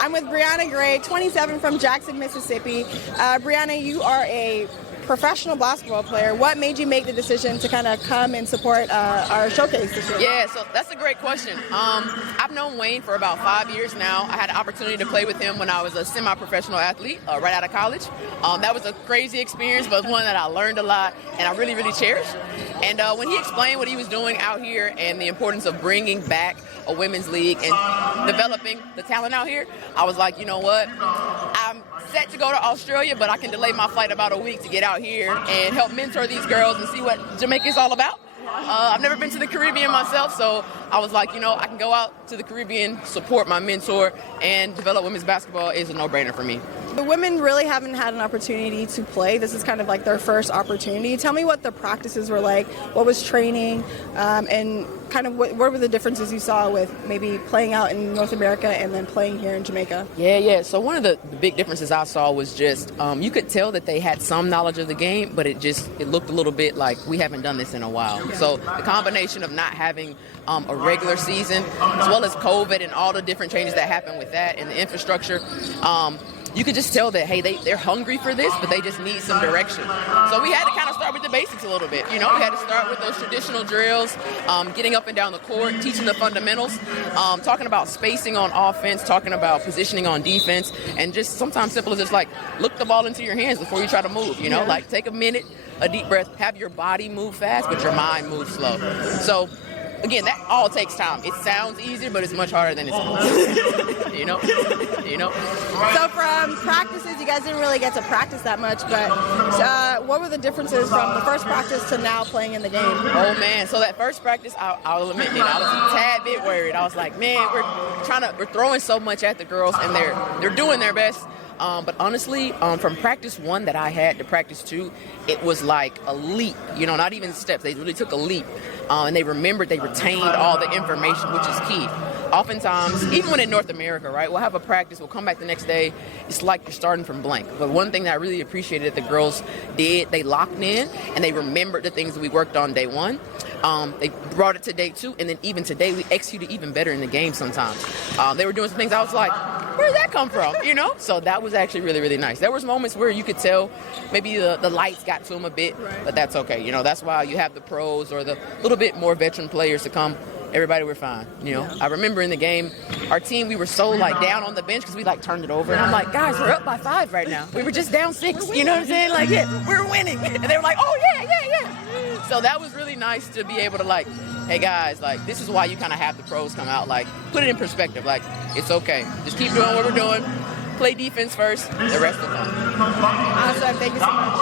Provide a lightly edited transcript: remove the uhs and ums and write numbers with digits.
I'm with Briana Gray, 27 from Jackson, Mississippi. Briana, you are a professional basketball player. What made you make the decision to kind of come and support our showcase this year? Yeah, so that's a great question. I've known Wayne for about 5 years now. I had an opportunity to play with him when I was a semi-professional athlete right out of college. That was a crazy experience, but one that I learned a lot and I really, really cherished. And when he explained what he was doing out here and the importance of bringing back a women's league and developing the talent out here, I was like, you know what? I'm set to go to Australia, but I can delay my flight about a week to get out here and help mentor these girls and see what Jamaica is all about. I've never been to the Caribbean myself, so I was like, you know, I can go out to the Caribbean, support my mentor, and develop women's basketball is a no-brainer for me. The women really haven't had an opportunity to play. This is kind of like their first opportunity. Tell me what the practices were like, what was training, and kind of what were the differences you saw with maybe playing out in North America and then playing here in Jamaica? Yeah. So one of the big differences I saw was just you could tell that they had some knowledge of the game, but it looked a little bit like we haven't done this in a while. Yeah. So the combination of not having a regular season, as well as COVID and all the different changes that happened with that and the infrastructure, you could just tell that, hey, they're hungry for this, but they just need some direction. So we had to kind of start with the basics a little bit. You know, we had to start with those traditional drills, getting up and down the court, teaching the fundamentals, talking about spacing on offense, talking about positioning on defense, and just sometimes simple as just like look the ball into your hands before you try to move. You know, like take a minute, a deep breath, have your body move fast, but your mind move slow. So again, that all takes time. It sounds easier, but it's much harder than it sounds. You know? So from practices, you guys didn't really get to practice that much, but what were the differences from the first practice to now playing in the game? Oh, man. So that first practice, I'll admit, I was a tad bit worried. I was like, man, we're throwing so much at the girls, and they're doing their best. But honestly, from practice 1 that I had to practice 2, it was like a leap, you know, not even steps. They really took a leap. And they retained all the information, which is key. Oftentimes, even when in North America, right, we'll have a practice, we'll come back the next day, it's like you're starting from blank. But one thing that I really appreciated that the girls did, they locked in and they remembered the things that we worked on day 1. They brought it to day 2, and then even today we executed even better in the game sometimes. They were doing some things I was like, where did that come from, you know? So that was actually really, really nice. There was moments where you could tell maybe the lights got to them a bit, but that's okay. You know, that's why you have the pros or the little bit more veteran players to come. Everybody were fine, you know. I remember in the game, our team, we were so like down on the bench because we like turned it over. And I'm like, guys, we're up by 5 right now. We were just down 6, you know what I'm saying? Like, yeah, we're winning. And they were like, oh, yeah. So that was really nice to be able to like, hey guys, like this is why you kind of have the pros come out, like put it in perspective, like it's okay. Just keep doing what we're doing. Play defense first, the rest will come. Awesome, thank you so much.